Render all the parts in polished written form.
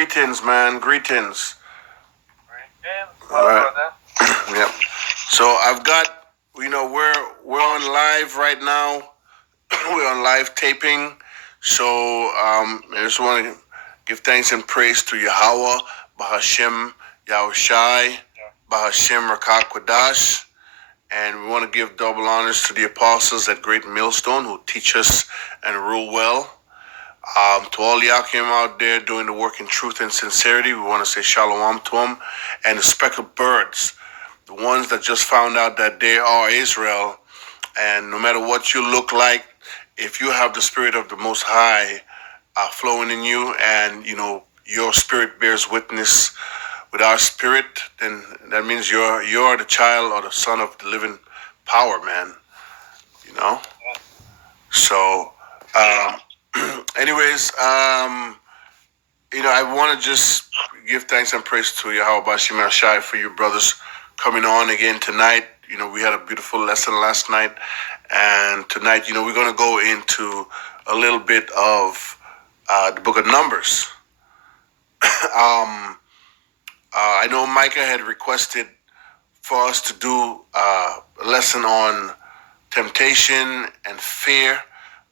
greetings, man. Greetings. Well, brother. Yep. So I've got, we're on live right now. We're on live taping. So I just want to give thanks and praise to Yahweh, Bahashem, Yahushai, Bahashem Rakak Kwadash. And we want to give double honors to the apostles at Great Millstone who teach us and rule well. To all Yakim out there doing the work in truth and sincerity, we want to say shalom to them. And the speckled birds, the ones that just found out that they are Israel. And no matter what you look like, if you have the spirit of the Most High flowing in you, and your spirit bears witness with our spirit, then that means you're the child or the son of the living power, man. So, anyways, I want to just give thanks and praise to Yahweh Bashim Shai for you brothers coming on again tonight. We had a beautiful lesson last night, and tonight, we're going to go into a little bit of the book of Numbers. I know Micah had requested for us to do a lesson on temptation and fear,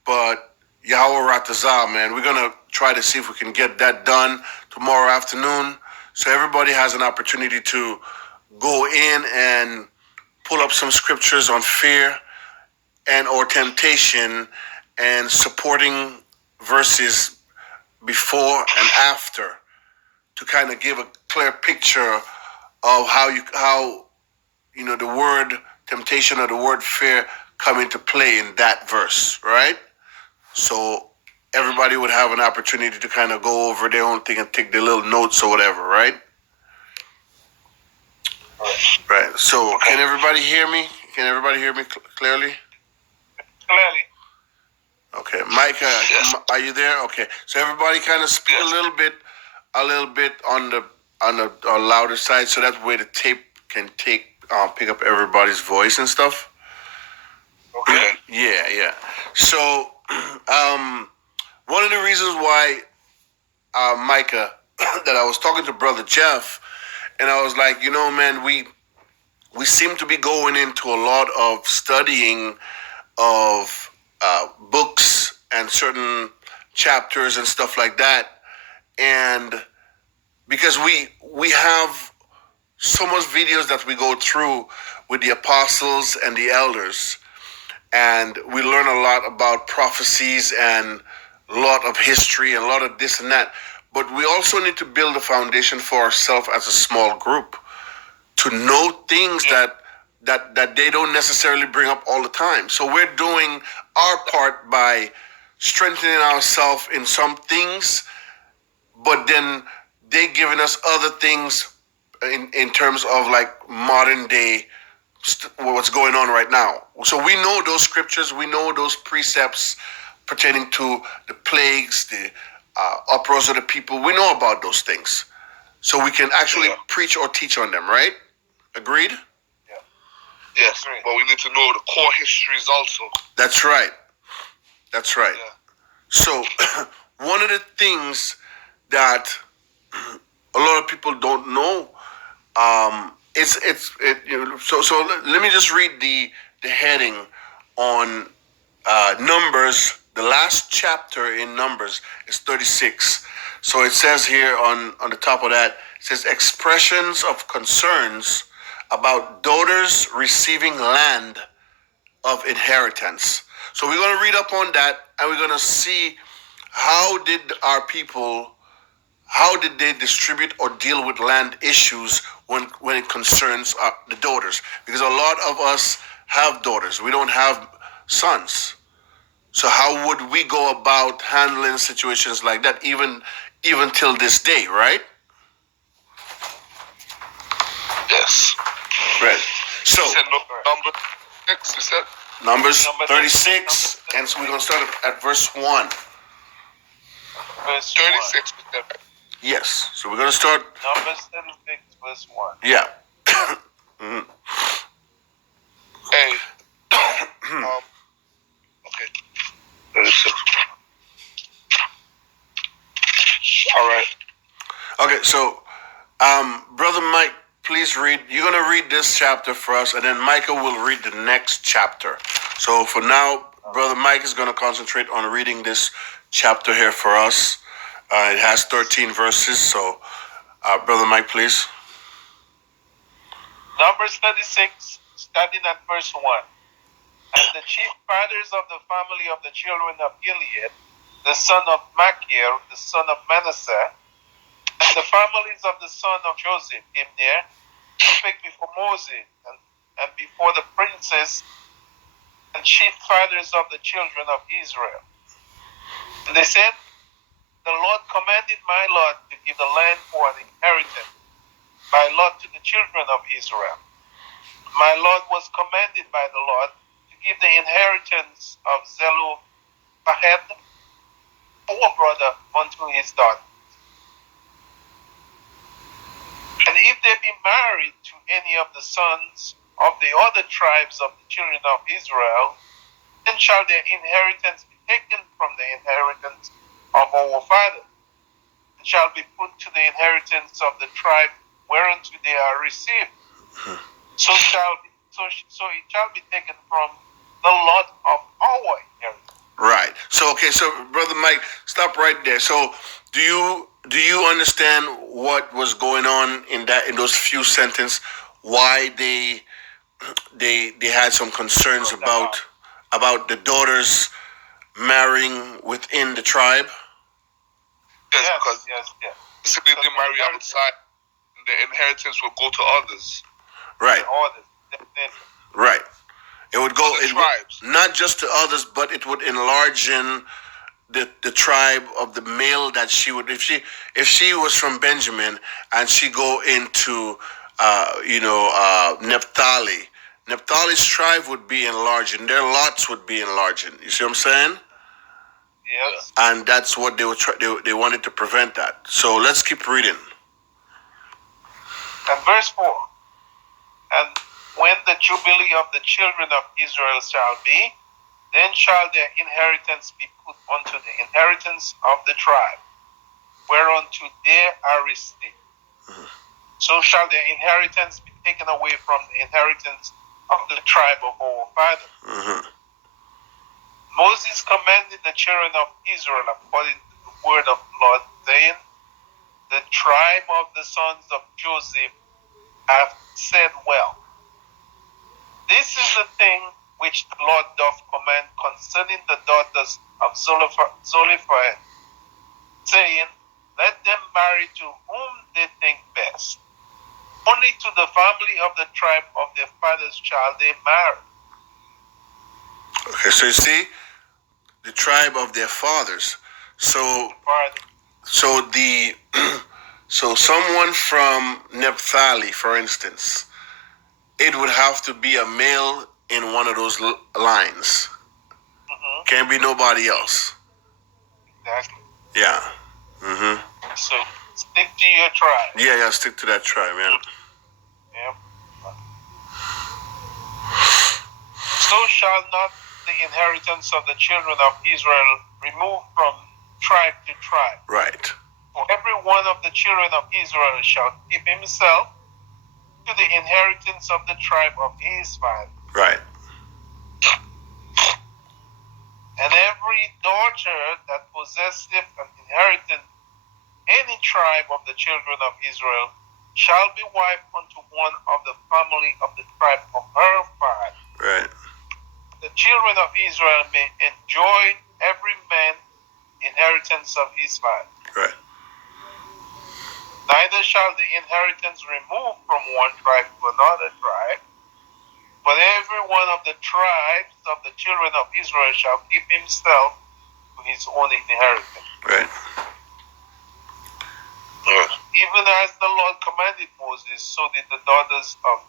but Yahweh Ratazah, man, we're going to try to see if we can get that done tomorrow afternoon, so everybody has an opportunity to go in and pull up some scriptures on fear and or temptation and supporting verses before and after to kind of give a clear picture of how the word temptation or the word fear come into play in that verse, right? So everybody would have an opportunity to kind of go over their own thing and take their little notes or whatever, right? Right. So can everybody hear me? Can everybody hear me clearly? Clearly. Okay, Micah, yes. Are you there? Okay, so everybody kind of speak a little bit on the louder side, so that way the tape can pick up everybody's voice and stuff. Okay. Yeah. So, one of the reasons why, Micah, that I was talking to Brother Jeff, and I was like, man, we seem to be going into a lot of studying of books and certain chapters and stuff like that, and because we have so much videos that we go through with the apostles and the elders, and we learn a lot about prophecies and a lot of history and a lot of this and that, but we also need to build a foundation for ourselves as a small group to know things that they don't necessarily bring up all the time. So we're doing our part by strengthening ourselves in some things, but then they giving us other things in terms of like modern day what's going on right now. So we know those scriptures, we know those precepts pertaining to the plagues, the uproars of the people. We know about those things, so we can actually preach or teach on them, right? Agreed? Yes, but we need to know the core histories also. That's right. Yeah. So, one of the things that a lot of people don't know, so let me just read the heading on Numbers. The last chapter in Numbers is 36. So it says here on the top of that, it says expressions of concerns about daughters receiving land of inheritance. So we're going to read up on that, and we're going to see how did they distribute or deal with land issues when it concerns the daughters, because a lot of us have daughters, we don't have sons. So how would we go about handling situations like that, even till this day, right? Yes. Right. So you said number 6, you said? Numbers 36, and so we're going to start at verse 1. Verse 36, yes. So we're going to start. Numbers 36, verse 1. Yeah. Mm-hmm. Hey. Okay. 36. All right. Okay, so Brother Mike, please read. You're going to read this chapter for us, and then Micah will read the next chapter. So for now, Brother Mike is going to concentrate on reading this chapter here for us. It has 13 verses, so Brother Mike, please. Numbers 36, starting at verse 1. And the chief fathers of the family of the children of Gilead, the son of Machir, the son of Manasseh, and the families of the son of Joseph came near to speak before Moses and before the princes and chief fathers of the children of Israel. And they said, the Lord commanded my Lord to give the land for an inheritance by lot to the children of Israel. My Lord was commanded by the Lord to give the inheritance of Zelophehad, our brother, unto his daughter. And if they be married to any of the sons of the other tribes of the children of Israel, then shall their inheritance be taken from the inheritance of our father, and shall be put to the inheritance of the tribe whereunto they are received. So it shall be taken from the lot of our inheritance. Right. So Brother Mike, stop right there. So do you understand what was going on in those few sentences? Why they had some concerns about the daughters marrying within the tribe? Yes, because yes. basically they marry outside, and the inheritance will go to others. Right. Others. Right. It would go tribes. Not just to others, but it would enlarge in the tribe of the male that she would, if she was from Benjamin and she go into Naphtali's tribe would be enlarging, their lots would be enlarging. You see what I'm saying? Yes. And that's what they were they wanted to prevent that. So let's keep reading. And verse 4. And when the jubilee of the children of Israel shall be, then shall their inheritance be put unto the inheritance of the tribe, whereunto they are received. So shall their inheritance be taken away from the inheritance of the tribe of our father. Moses commanded the children of Israel according to the word of the Lord, saying, the tribe of the sons of Joseph hath said well. This is the thing which the Lord doth command concerning the daughters of Zelophehad, saying, let them marry to whom they think best. Only to the family of the tribe of their fathers shall they marry. Okay, so you see, the tribe of their fathers. So someone from Naphtali, for instance, it would have to be a male in one of those lines. Can't be nobody else. Exactly. Yeah. So stick to your tribe. Yeah, stick to that tribe, man. Yep. So shall not the inheritance of the children of Israel remove from tribe to tribe. Right. For every one of the children of Israel shall keep himself to the inheritance of the tribe of his father. Right. And every daughter that possesseth an inheritance any tribe of the children of Israel shall be wife unto one of the family of the tribe of her father. Right. The children of Israel may enjoy every man inheritance of his father. Right. Neither shall the inheritance remove from one tribe to another tribe, but every one of the tribes of the children of Israel shall keep himself to his own inheritance. Right. Even as the Lord commanded Moses, so did the daughters of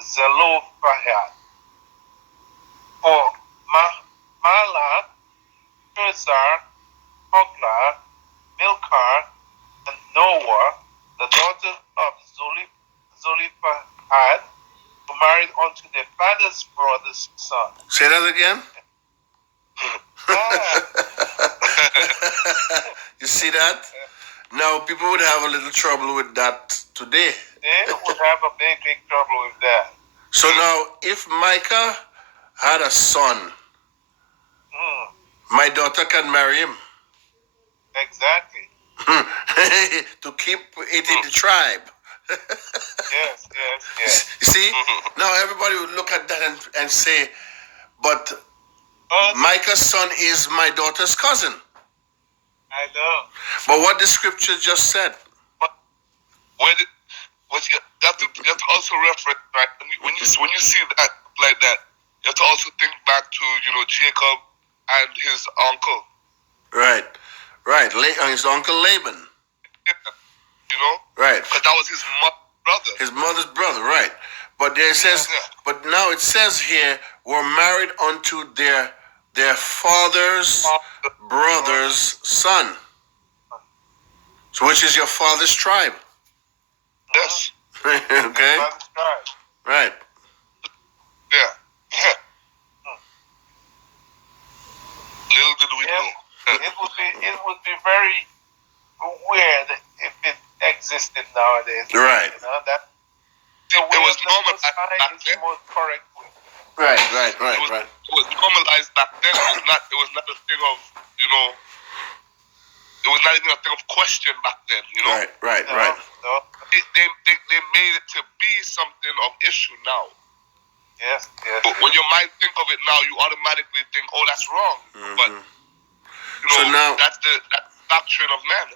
Zelophehad. For Mahlah, Tirzah, Hoglah, Milcah, and Noah, the daughters of Zelophehad, were married unto their father's brother's son. Say that again. You see that? Now, people would have a little trouble with that today. They would have a big trouble with that. So now, if Micah had a son, my daughter can marry him Exactly. to keep it in the tribe. Yes, yes, yes. You see, now everybody would look at that and say, but But Micah's son is my daughter's cousin. I know. But what the scripture just said. When it, you have to also reference, right? When you see that like that, you have to also think back to Jacob and his uncle. Right. His uncle Laban. Right. Because that was his brother. His mother's brother, right. But there it says, but now it says here, were married unto their father's brother's son. So which is your father's tribe? Yes. Okay. That's right. Right. Yeah. Little did we know. It would be very weird if it existed nowadays. Right. You know, that It was normalized back is then. the most correct way. Right. It was normalized back then. It was not a thing of it was not even a thing of question back then. Right. No. They made it to be something of issue now. Yes. But when your mind think of it now, you automatically think, "Oh, that's wrong." But So now- that's the doctrine of man.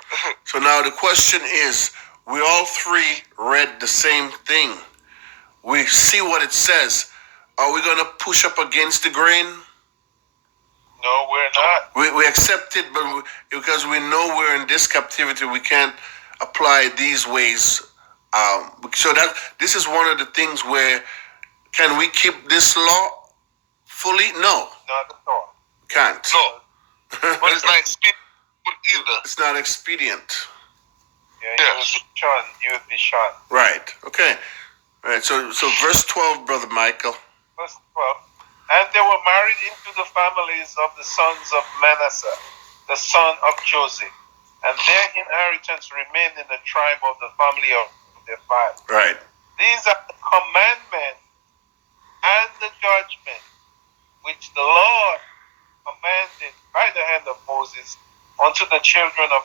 So now the question is, we all three read the same thing. We see what it says. Are we going to push up against the grain? No, we're not. We accept it, but because we know we're in this captivity, we can't apply these ways. So that this is one of the things where, can we keep this law fully? No, Not at all. can't. No, but it's not expedient either. It's not expedient. Yeah, you would be shunned. Right. Okay. Right. So verse 12, Brother Michael. Verse 12. And they were married into the families of the sons of Manasseh, the son of Joseph, and their inheritance remained in the tribe of the family of their father. Right. These are the commandments and the judgment which the Lord commanded by the hand of Moses unto the children of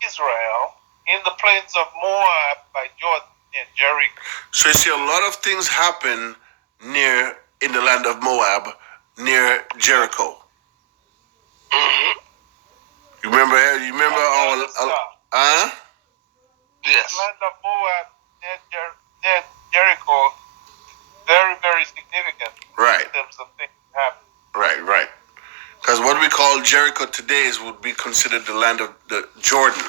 Israel in the plains of Moab by Jordan and Jericho. So you see, a lot of things happen in the land of Moab, near Jericho. You remember all? Yes. The land of Moab near Jericho, very, very significant. Right. In terms of things happen. Right. Because what we call Jericho today would be considered the land of the Jordan.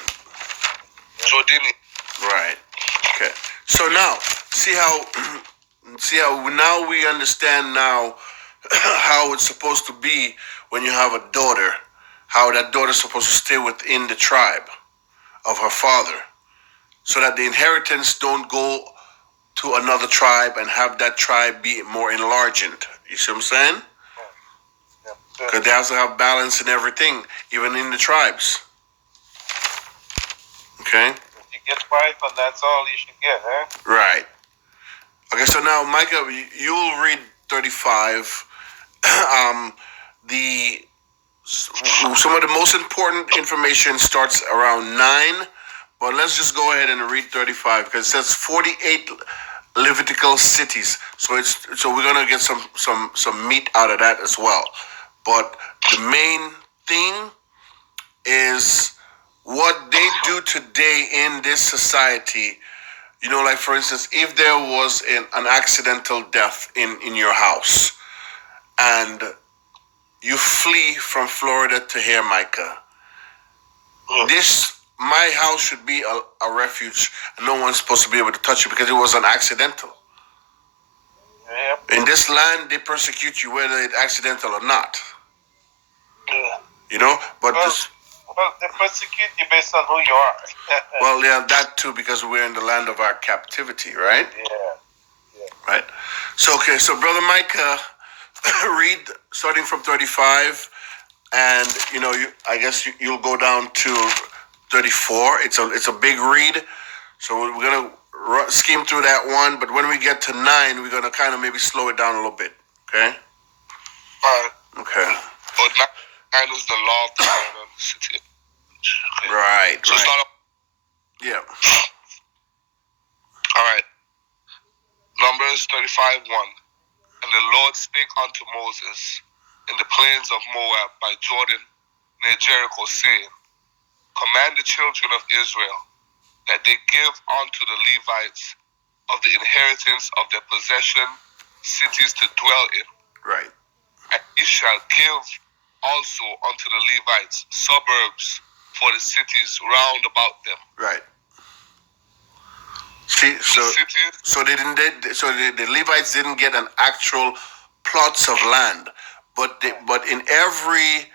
Jordini. Right. Okay. So now, see how now we understand now how it's supposed to be when you have a daughter, how that daughter's supposed to stay within the tribe of her father, so that the inheritance don't go to another tribe and have that tribe be more enlarged. You see what I'm saying? Because they also have balance in everything, even in the tribes. Okay? If you get wife, and that's all you should get, eh? Right. Okay, so now, Micah, you'll read 35. Some of the most important information starts around 9, but let's just go ahead and read 35 because it says 48 Levitical cities. So we're gonna get some meat out of that as well. But the main thing is what they do today in this society. Like for instance, if there was an accidental death in your house and you flee from Florida to here, Micah, my house should be a refuge. No one's supposed to be able to touch you because it was an accidental. Yep. In this land, they persecute you whether it's accidental or not. Yeah. But Well, they persecute you based on who you are. well, yeah, that too, because we're in the land of our captivity, right? Yeah. Right. So, okay, so Brother Micah, read starting from 35, and I guess you'll go down to 34. It's a big read, so we're gonna skim through that one. But when we get to 9, we're gonna kind of maybe slow it down a little bit. Okay. Alright. Okay. But 9 is the law of the land of the city. Okay. Right. So right. start up. Yeah. Alright. Numbers 35:1. And the Lord spake unto Moses in the plains of Moab by Jordan near Jericho, saying, Command the children of Israel that they give unto the Levites of the inheritance of their possession cities to dwell in. Right. And ye shall give also unto the Levites suburbs for the cities round about them. Right. See, so the Levites didn't get an actual plots of land, but in every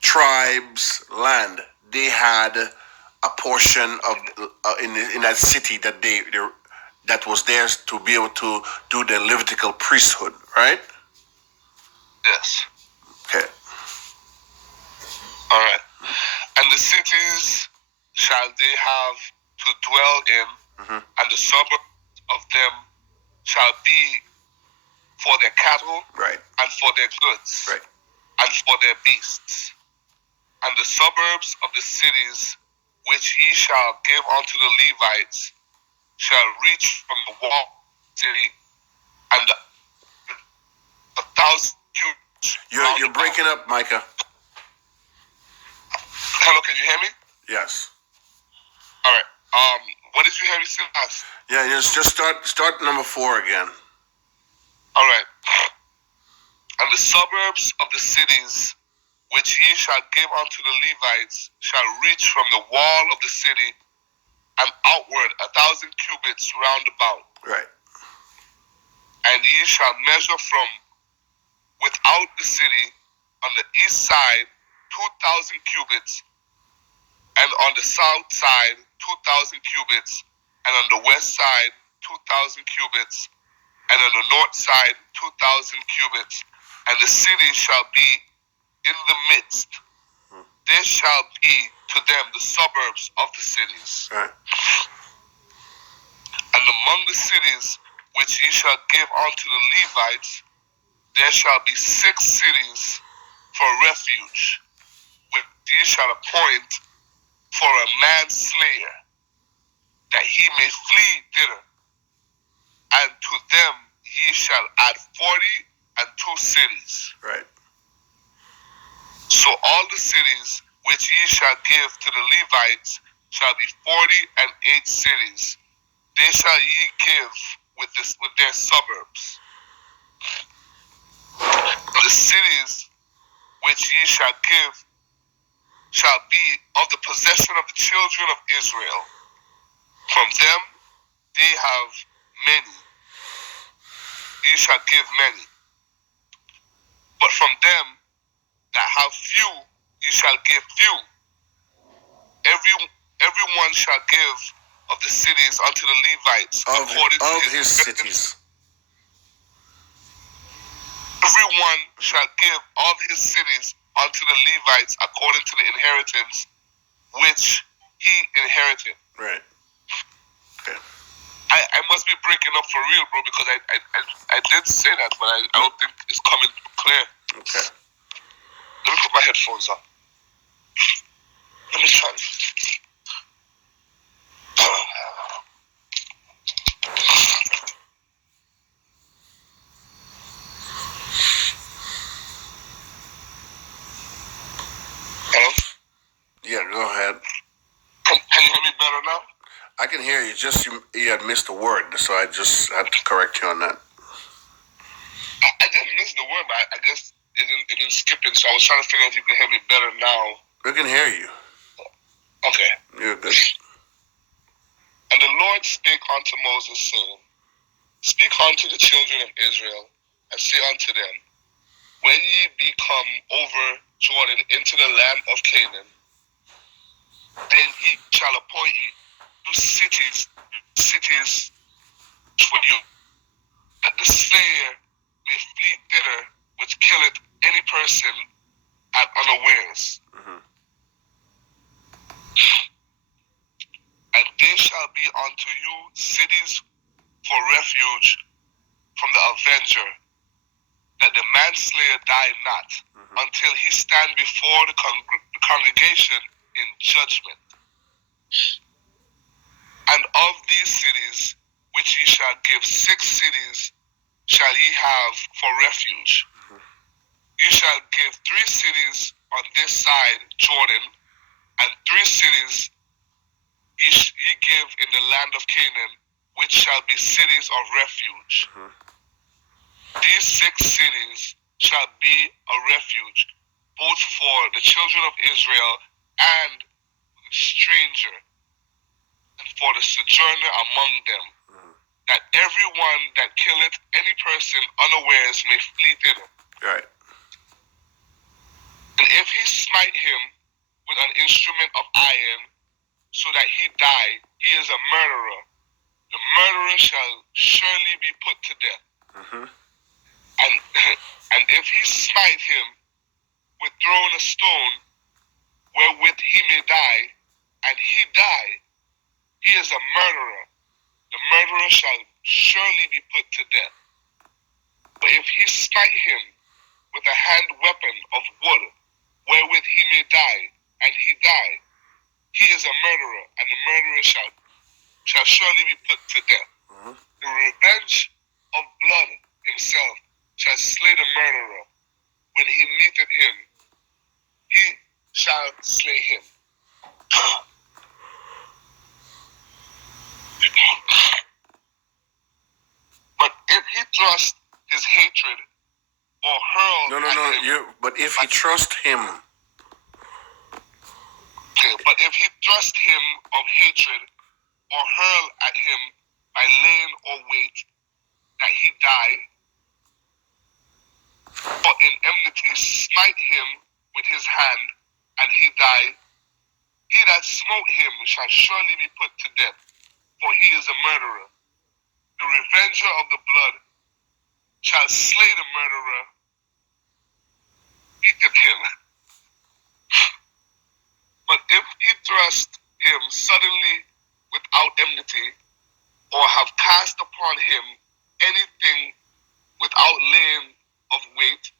tribe's land, they had a portion of in that city that that was theirs to be able to do the Levitical priesthood, right? Yes. Okay. All right. And the cities shall they have to dwell in, and the suburbs of them shall be for their cattle, right, and for their goods, right, and for their beasts. And the suburbs of the cities which ye shall give unto the Levites shall reach from the wall of the city, and 1,000 cubits. You're breaking up, Micah. Hello, can you hear me? Yes. All right. What did you hear me say last? Yeah, just start number 4 again. All right. And the suburbs of the cities which ye shall give unto the Levites shall reach from the wall of the city and outward 1,000 cubits round about. Right. And ye shall measure from without the city on the east side 2,000 cubits, and on the south side 2,000 cubits, and on the west side 2,000 cubits, and on the north side 2,000 cubits, and the city shall be in the midst. There shall be to them the suburbs of the cities. Right. And among the cities which ye shall give unto the Levites, there shall be 6 cities for refuge, which ye shall appoint for a manslayer, that he may flee thither. And to them ye shall add 42 cities. Right. So all the cities which ye shall give to the Levites shall be 48 cities. They shall ye give with their suburbs. The cities which ye shall give shall be of the possession of the children of Israel. From them they have many. Ye shall give many. But from them that have few, ye shall give few. Everyone shall give of the cities unto the Levites according to his cities. Everyone shall give of his cities unto the Levites according to the inheritance which he inherited. Right. Okay. I must be breaking up for real, bro, because I did say that, but I don't think it's coming clear. Okay. Let me put my headphones on. Let me try. Hello? Yeah, go ahead. Can you hear me better now? I can hear you. Just you had missed a word, so I just had to correct you on that. I didn't miss the word, but I guess it didn't skip it, so I was trying to figure out if you can hear me better now. We can hear you. Okay. You're good. And the Lord spake unto Moses, saying, Speak unto the children of Israel, and say unto them, When ye be come over Jordan into the land of Canaan, then ye shall appoint you cities for you, that the slayer may flee thither, which killeth any person at unawares. And they shall be unto you cities for refuge from the avenger, that the manslayer die not, until he stand before the congregation in judgment. And of these cities, which ye shall give 6 cities, shall ye have for refuge. You shall give 3 cities on this side Jordan, and 3 cities ye give in the land of Canaan, which shall be cities of refuge. These 6 cities shall be a refuge, both for the children of Israel and the stranger, and for the sojourner among them, that everyone that killeth any person unawares may flee thither. Right. And if he smite him with an instrument of iron, so that he die, he is a murderer. The murderer shall surely be put to death. And if he smite him with throwing a stone, wherewith he may die, and he die, he is a murderer. The murderer shall surely be put to death. But if he smite him with a hand weapon of wood, wherewith he may die, and he die, he is a murderer, and the murderer shall surely be put to death. The revenge of blood himself shall slay the murderer. When he meeteth him, he shall slay him. But if he thrust his hatred or hurl at him, But if he trust him, but if he thrust him of hatred or hurl at him by laying or weight, that he die, or in enmity smite him with his hand, and he die, he that smote him shall surely be put to death, for he is a murderer. The revenger of the blood shall slay the murderer, beateth him. But if he thrust him suddenly without enmity, or have cast upon him anything without laying of weight,